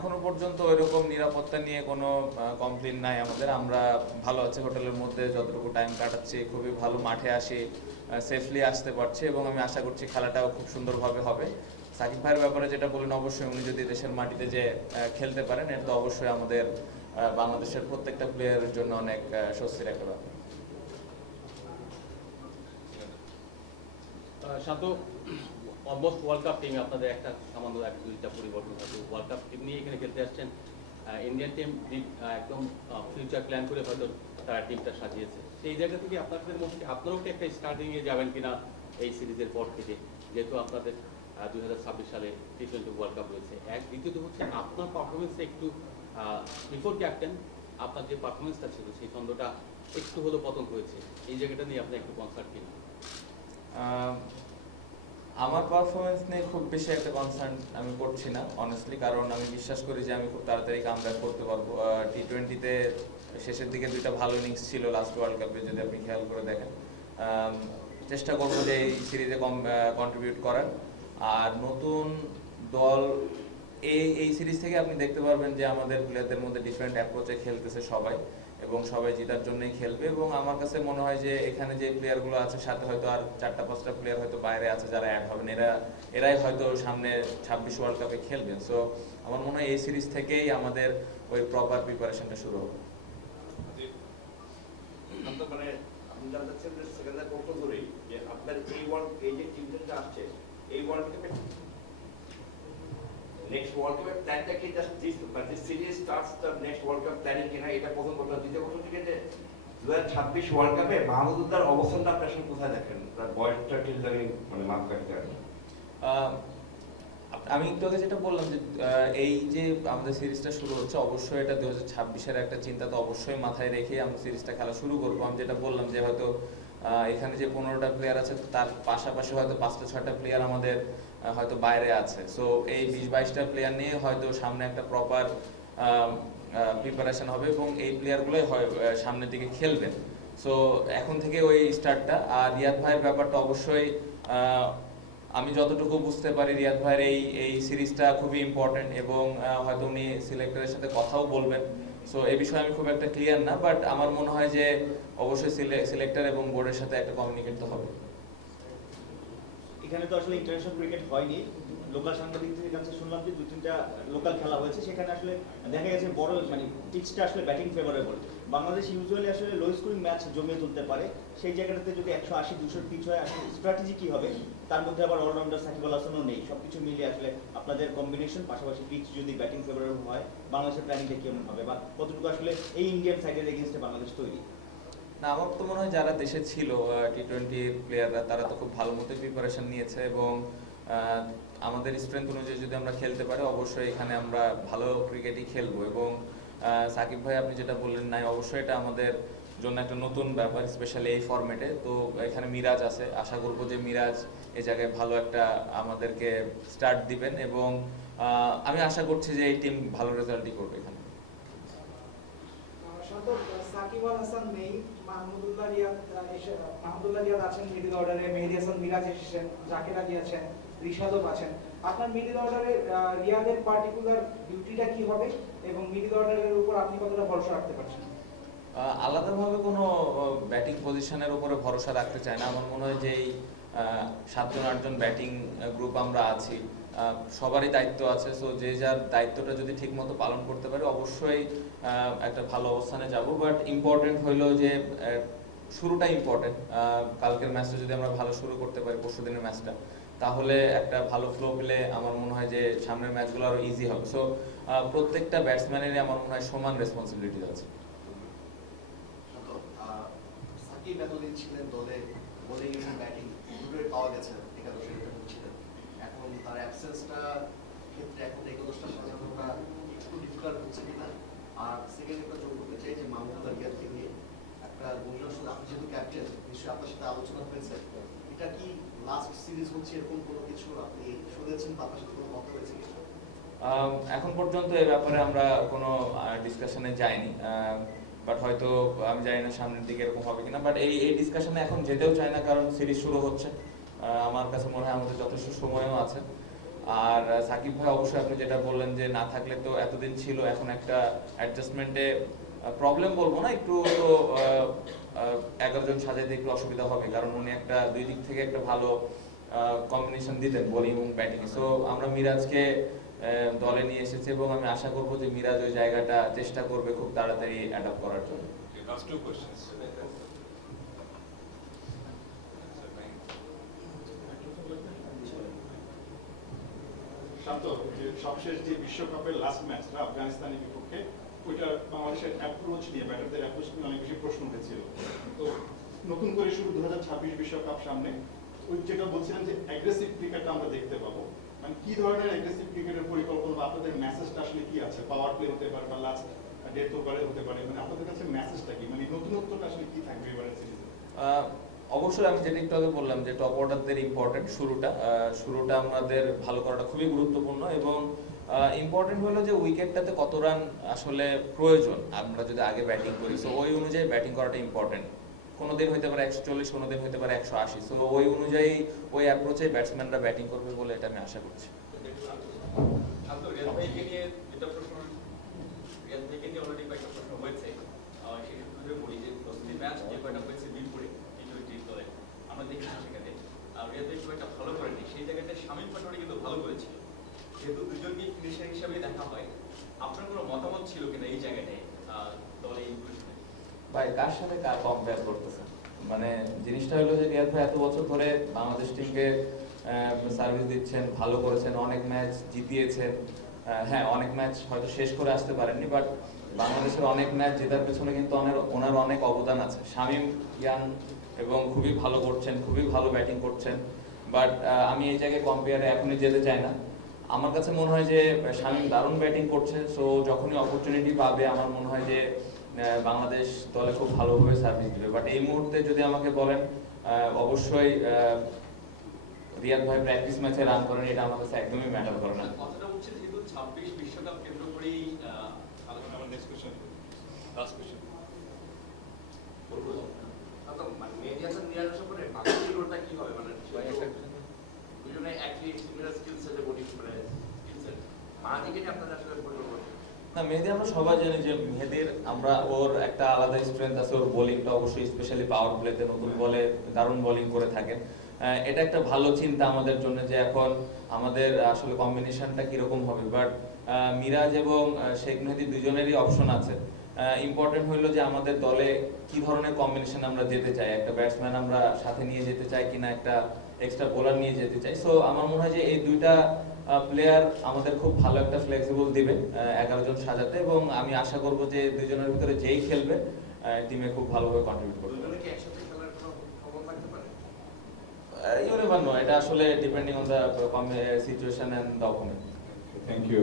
এখনও পর্যন্ত ওইরকম নিরাপত্তা নিয়ে কোনো কমপ্লেন নাই আমাদের। আমরা ভালো আছি হোটেলের মধ্যে, যতটুকু টাইম কাটাচ্ছি, খুবই ভালো মাঠে আসি সেফলি আসতে পারছি এবং আমি আশা করছি খেলাটাও খুব সুন্দরভাবে হবে। সাকিব ভাইয়ের ব্যাপারে যেটা বললেন, অবশ্যই উনি যদি দেশের মাটিতে যে খেলতে পারেন, এটা তো অবশ্যই আমাদের বাংলাদেশের প্রত্যেকটা প্লেয়ারের জন্য অনেক স্বস্তির একটা ব্যাপার। শান্ত। অলমোস্ট ওয়ার্ল্ড কাপ টিমে আপনাদের একটা সামান্য এক, দুইটা পরিবর্তন হয়তো ওয়ার্ল্ড কাপ টিম নিয়ে এখানে খেলতে আসছেন। ইন্ডিয়ান টিম একদম ফিউচার প্ল্যান করে হয়তো তারা টিমটা সাজিয়েছে। সেই জায়গা থেকে আপনাদের মধ্যে আপনারাও কি একটা স্টার্টিং এ যাবেন কিনা এই সিরিজের পর থেকে? যেহেতু আপনাদের দুই হাজার ছাব্বিশ সালে টি টোয়েন্টি ওয়ার্ল্ড কাপ রয়েছে। এক, দ্বিতীয়ত হচ্ছে আপনার পারফরমেন্সে একটু বিফোর ক্যাপ্টেন আপনার যে পারফরমেন্সটা ছিল সেই ছন্দটা একটু হলেও পতন হয়েছে। এই জায়গাটা নিয়ে আপনি একটু কনসার্ট কিনা? আমার পারফরমেন্স নিয়ে খুব বেশি একটা কনসার্ন আমি করছি না অনেস্টলি কারণ আমি বিশ্বাস করি যে আমি খুব তাড়াতাড়ি কাম করতে পারব। টি টোয়েন্টিতে শেষের দিকে দুইটা ভালো ইনিংস ছিল লাস্ট ওয়ার্ল্ড কাপে যদি আপনি খেয়াল করে দেখেন। চেষ্টা করব যে এই সিরিজে কম কন্ট্রিবিউট করার। আর নতুন দল এই এই সিরিজ থেকে আপনি দেখতে পারবেন যে আমাদের প্লেয়ারদের মধ্যে ডিফারেন্ট অ্যাপ্রোচে খেলতেছে সবাই এবং সবাই জেতার জন্যই খেলবে এবং আমার কাছে মনে হয় যে এখানে যে প্লেয়ারগুলো আছে, সাথে হয়তো আর চারটা, পাঁচটা প্লেয়ার হয়তো বাইরে আছে যারা অ্যাড হবেন। এরা, এরাই হয়তো সামনে ছাব্বিশ ওয়ার্ল্ড কাপে খেলবেন সো আমার মনে হয় এই সিরিজ থেকেই আমাদের ওই প্রপার প্রিপারেশনটা শুরু হবে। মানে আপনার এই ওয়ার্ল্ড এই যে টিমটা আসছে, এই ওয়ার্ল্ড কাপে নেক্সট ওয়ার্ল্ড কাপের প্ল্যানটা কি? জাস্ট দিস মানে series starts the next world cup planning কিনা, এটা প্রথম কথা দ্বিতীয় কথা হচ্ছে যে দু হাজার ছাব্বিশ ওয়ার্ল্ড কাপে মাহমুদুল্লাহর অবস্থানটা আপনি আসলে কোথায় দেখেন? তার বয়সটা ঠিক জানি মানে মাপ কাটতে আমি আগে যেটা বললাম যে এই যে আমাদের সিরিজটা শুরু হচ্ছে, অবশ্যই এটা দু হাজার ছাব্বিশের একটা চিন্তা তো অবশ্যই মাথায় রেখে আমরা সিরিজটা খেলা শুরু করব। আমি যেটা বললাম যে হয়তো এখানে যে পনেরোটা প্লেয়ার আছে, তার পাশাপাশি হয়তো পাঁচটা, ছয়টা প্লেয়ার আমাদের হয়তো বাইরে আছে। সো এই বিশ বাইশটা প্লেয়ার নিয়ে হয়তো সামনে একটা প্রপার প্রিপারেশন হবে এবং এই প্লেয়ারগুলোই হয় সামনের দিকে খেলবেন সো এখন থেকে ওই স্টার্টটা আর রিয়াদ ভাইয়ের ব্যাপারটা অবশ্যই আমি যতটুকু বুঝতে পারি, রিয়াদ ভাইয়ের এই এই সিরিজটা খুবই ইম্পর্টেন্ট এবং হয়তো উনি সিলেক্টরের সাথে কথাও বলবেন। সো এই বিষয়ে আমি খুব একটা ক্লিয়ার না বাট আমার মনে হয় যে অবশ্যই সিলেক্টর এবং বোর্ডের সাথে একটা কমিউনিকেট তো হবে। এখানে তো আসলে ইন্টারন্যাশনাল ক্রিকেট হয়নি। লোকাল সাংবাদিকদের কাছে শুনলাম যে দু তিনটা লোকাল খেলা হয়েছে। সেখানে আসলে দেখা গেছে বড় মানে পিচটা আসলে ব্যাটিং ফেভারেবল বাংলাদেশ ইউজুয়ালি আসলে লো স্কোরিং ম্যাচ জমিয়ে তুলতে পারে। সেই জায়গাটাতে যদি একশো আশি, দুশোর পিচ হয়, আসলে স্ট্র্যাটেজি কি হবে? তার মধ্যে আবার অলরাউন্ডার সাকিব আল হাসানও নেই। সবকিছু মিলিয়ে আসলে আপনাদের কম্বিনেশন পাশাপাশি পিচ যদি ব্যাটিং ফেভারেবল হয়, বাংলাদেশের প্ল্যানিংটা কেমন হবে? বা কতটুকু আসলে এই ইন্ডিয়ান সাইডের এগেনস্টে বাংলাদেশ তৈরি? না, আমার তো মনে হয় যারা দেশে ছিল টি টোয়েন্টি প্লেয়াররা তারা তো খুব ভালো মতো প্রিপারেশন নিয়েছে এবং আমাদের স্ট্রেংথ অনুযায়ী যদি আমরা খেলতে পারি, অবশ্যই এখানে আমরা ভালো ক্রিকেটই খেলব এবং সাকিব ভাই আপনি যেটা বললেন নাই, অবশ্যই এটা আমাদের জন্য একটা নতুন ব্যাপার স্পেশালি এই ফরম্যাটে তো এখানে মিরাজ আছে, আশা করব যে মিরাজ এই জায়গায় ভালো একটা আমাদেরকে স্টার্ট দিবেন এবং আমি আশা করছি যে এই টিম ভালো রেজাল্টই করবে এখানে। সাকিব আল হাসান নেই। রিয়াদ আছেন অর্ডারে এসেছেন আছেন আছেন। আপনার রিয়াদের পার্টিকুলার ডিউটিটা কি হবে এবং অর্ডারের উপর আপনি কতটা ভরসা রাখতে পারছেন? আলাদাভাবে কোনো ব্যাটিং পজিশনের উপরে ভরসা রাখতে চাই না। আমার মনে হয় যে এই সাতজন, আটজন ব্যাটিং গ্রুপ আমরা আছি। সবারই দায়িত্ব আছে। সো যে যার দায়িত্বটা যদি ঠিকমতো পালন করতে পারে, অবশ্যই একটা ভালো অবস্থানে যাব। বাট ইম্পর্টেন্ট হইল যে শুরুটা ইম্পর্টেন্ট কালকের ম্যাচটা যদি আমরা ভালো শুরু করতে পারি, পরশু দিনের ম্যাচটা তাহলে একটা ভালো ফ্লো পেলে আমার মনে হয় যে সামনের ম্যাচগুলো আরও ইজি হবে। সো প্রত্যেকটা ব্যাটসম্যানেরই আমার মনে হয় সমান রেসপন্সিবিলিটি আছে। ছিলেন দলে, বোলিং ব্যাটিং পাওয়া গেছে। তার অ্যাবসেন্সটা ক্ষেত্রে এখন একাদশটা সাজানোটা একটু ডিফিকাল্ট হচ্ছে কিনা আর সেকেন্ড একটা যোগ করতে চাই যে মাহমুদুল্লাহ রিয়াদকে নিয়ে। একটা বন্ধুর সাথে আপনি যেহেতু ক্যাপ্টেন নিশ্চয়ই আপনার সাথে আলোচনা হয়েছে। এটা কি লাস্ট সিরিজ হচ্ছে এরকম কোনো কিছু? আপনি শুনেছেন বা আপনার সাথে কোনো কথা হয়েছে এখন পর্যন্ত এই ব্যাপারে আমরা কোনো ডিসকাশনে যাইনি। বাট হয়তো আমি জানি না সামনের দিকে এরকম হবে কিনা। বাট এই এই ডিসকাশনে এখন যেতেও চাই না, কারণ সিরিজ শুরু হচ্ছে। আমার কাছে মনে হয় আমাদের যথেষ্ট সময়ও আছে। আর সাকিব ভাই অবশ্যই আপনি যেটা বললেন যে না থাকলে তো এতদিন ছিল, এখন একটা অ্যাডজাস্টমেন্টে প্রবলেম বলব না, একটু তো এগারো জন সাজাইতে একটু অসুবিধা হবে, কারণ উনি একটা, দুই দিক থেকে একটা ভালো কম্বিনেশন দিতেন বোলিং এবং ব্যাটিং সো আমরা মিরাজকে দলে নিয়ে এসেছি এবং আমি আশা করব যে মিরাজ ওই জায়গাটা চেষ্টা করবে খুব তাড়াতাড়ি অ্যাডাপ্ট করার জন্য। সবশেষ যে বিশ্বকাপের লাস্ট ম্যাচটা আফগানিস্তানের বিপক্ষে, ওইটা বাংলাদেশের অ্যাপ্রোচ নিয়ে ব্যাটারদের অ্যাপ্রোচ নিয়ে অনেক বেশি প্রশ্ন উঠেছিল। তো নতুন করে শুরু দু বিশ্বকাপ সামনে, ওই যেটা বলছিলেন যে অ্যাগ্রেসিভ ক্রিকেটটা আমরা দেখতে পাবো। মানে কি ধরনের অ্যাগ্রেসিভ ক্রিকেটের পরিকল্পনা বা আপনাদের মেসেজটা আসলে কি আছে? পাওয়ার প্লে হতে পারে বা লাস্ট ডেথ ওভারে হতে পারে মানে আপনাদের কাছে মেসেজটা কি? মানে নতুনত্বটা আসলে কি থাকবে এবারে সিরিজে অবশ্যই আমি যেটা একটু আগে বললাম যে টপ অর্ডারদের ইম্পর্টেন্ট শুরুটা শুরুটা আমাদের ভালো করাটা খুবই গুরুত্বপূর্ণ এবং ইম্পর্টেন্ট হলো যে উইকেটটাতে কত রান আসলে প্রয়োজন, আমরা যদি আগে ব্যাটিং করি। সো ওই অনুযায়ী ব্যাটিং করাটা ইম্পর্টেন্ট কোনো দিন হইতে পারে একশো চল্লিশ, কোনো দিন হইতে পারে একশো আশি। সো ওই অনুযায়ী ওই অ্যাপ্রোচে ব্যাটসম্যানরা ব্যাটিং করবে বলে এটা আমি আশা করছি। যে হয়েছে মিরপুরে টি টোয়েন্টি দলে মানে জিনিসটা হলো যে রিয়াদ ভাই এত বছর ধরে বাংলাদেশ টিমকে সার্ভিস দিচ্ছেন, ভালো করেছেন, অনেক ম্যাচ জিতিয়েছেন। হ্যাঁ অনেক ম্যাচ হয়তো শেষ করে আসতে পারেননি বাট বাংলাদেশের অনেক ম্যাচ জেতার পেছনে কিন্তু ওনার অনেক অবদান আছে। শামীম ইয়াং এবং খুবই ভালো করছেন খুবই ভালো ব্যাটিং করছেন। বাট আমি এই জায়গায় কম্পেয়ারে এখনই যেতে চাই না। আমার কাছে মনে হয় যে শামীম দারুণ ব্যাটিং করছে। সো যখনই অপরচুনিটি পাবে আমার মনে হয় যে আহ, বাংলাদেশ দলে খুব ভালোভাবে সার্ভিস দিবে। বাট এই মুহূর্তে যদি আমাকে বলেন অবশ্যই রিয়াদ ভাই প্র্যাকটিস ম্যাচে রান করেন এটা আমার কাছে একদমই ম্যাটার করে না। কথাটা হচ্ছে যেহেতু ছাব্বিশ বিশ্বকাপ কেন্দ্র করেই আলোচনা. না মেহেদি আমরা সবাই জানি যে মেহেদির আমরা ওর একটা আলাদা স্ট্রেংথ আছে ওর বোলিংটা অবশ্যই স্পেশালি পাওয়ার প্লেতে নতুন বলে দারুণ বোলিং করে থাকেন। আহ, এটা একটা ভালো চিন্তা আমাদের জন্য যে এখন আমাদের আসলে কম্বিনেশনটা কীরকম হবে। বাট মিরাজ এবং শেখ মেহেদি দুজনেরই অপশন আছে। ইম্পর্টেন্ট হইল যে আমাদের দলে কি ধরনের কম্বিনেশন আমরা যেতে চাই? একটা ব্যাটসম্যান আমরা সাথে নিয়ে যেতে চাই কিনা একটা এক্সট্রা বোলার নিয়ে যেতে চাই। সো আমার মনে হয় যে এই দুইটা প্লেয়ার আমাদের খুব ভালো একটা ফ্লেক্সিবল দিবে এগারো জন সাজাতে। এবং আমি আশা করব যে দুজনের ভিতরে যেই খেলবে টিমে খুব ভালোভাবে কন্ট্রিবিউট করবে। দুজনে কি একসাথে খেলার কোনো খবর থাকতে পারে? ইউ নেভার নো এটা আসলে depending on the situation and the opponent Thank you.